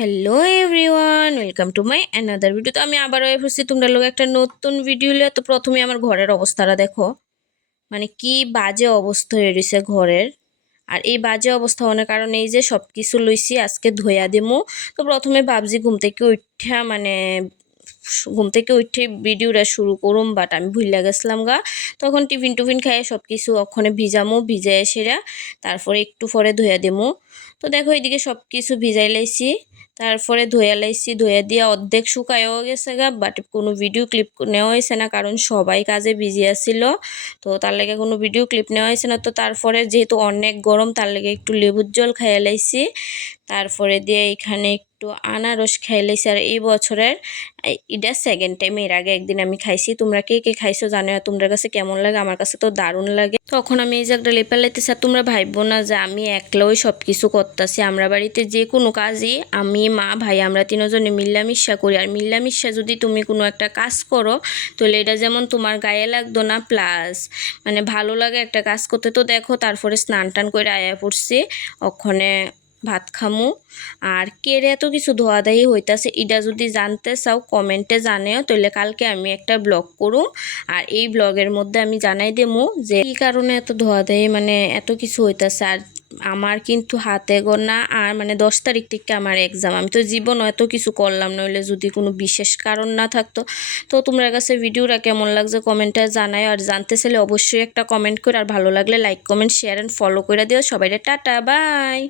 Hello everyone, welcome to my another video. তো আমি আবারও এসেছি তোমরা লোক একটা নতুন ভিডিও নিয়ে। তো প্রথমে আমার ঘরের অবস্থাটা দেখো, মানে কি বাজে অবস্থা হয়ে রয়েছে ঘরের। আর এই বাজে অবস্থা হওয়ার কারণে এই যে সব কিছু লইছি আজকে ধোয়া দিমু। তো প্রথমে ভাবছি ঘুম থেকে উঠা মানে ঘুম থেকে উঠে ভিডিওটা শুরু করুম, বাট আমি ভুলে গেছিলাম গা। তখন টিফিন টুফিন খাইয়ে সব কিছু ওখানে ভিজামু, ভিজাই সেরা তারপরে একটু পরে ধুয়া দিমু। তো দেখো এইদিকে সব কিছু ভিজাই লাইছি, তারপরে ধুয়া লাইছি, ধুয়া দিয়ে অর্ধেক শুকায়ও গেছে গা, বাট কোনো ভিডিও ক্লিপ নেওয়া হয়েছে না কারণ সবাই কাজে বিজি আছিল। তো তার লেগে কোনো ভিডিও ক্লিপ নেওয়া হয়েছে না। তো তারপরে যেহেতু অনেক গরম তার লেগে একটু লেবুর জল খাইয়া লাইছি, তারপরে দিয়ে এখানে একটু আনারস খাই লাইছি। আর এই বছরের এটা সেকেন্ড টাইম, এর আগে একদিন আমি খাইছি। তোমরা কে কে খাইছো জানো, আর তোমার কাছে কেমন লাগে? আমার কাছে তো দারুণ লাগে। তখন আমি এই যে একটা লেপা লাইতেছি, আর তোমরা ভাইবো না যে আমি একলাই সব কিছু করতেছি। আমরা বাড়িতে যে কোনো কাজই আমি, মা, ভাই আমরা তিনজনে মিল্লামিশা করি। আর মিল্লামিশা যদি তুমি কোনো একটা কাজ করো তাহলে এটা যেমন তোমার গায়ে লাগতো না, প্লাস মানে ভালো লাগে একটা কাজ করতে। তো দেখো তারপরে স্নান টান করে আয়া পড়ছি, ওখানে ভাত খামু। আর কেড়ে এত কিছু ধোয়াধাই হইতাছে এটা যদি জানতে চাও কমেন্টে জানাও, তাহলে কালকে আমি একটা ব্লগ করুম। আর এই ব্লগের মধ্যে আমি জানাই দেবো যে কী কারণে এত ধোয়াধাই মানে এত কিছু হইতাছে। আর আমার কিন্তু হাতে গোনা, আর মানে 10 তারিখ থেকে আমার এক্সাম। আমি তো জীবনও এত কিছু করলাম নইলে যদি কোনো বিশেষ কারণ না থাকতো। তো তোমার কাছে ভিডিওটা কেমন লাগছে কমেন্টে জানাই, আর জানতে চাইলে অবশ্যই একটা কমেন্ট করে, আর ভালো লাগলে like comment share and follow করে দিও। সবাই টাটা বাই।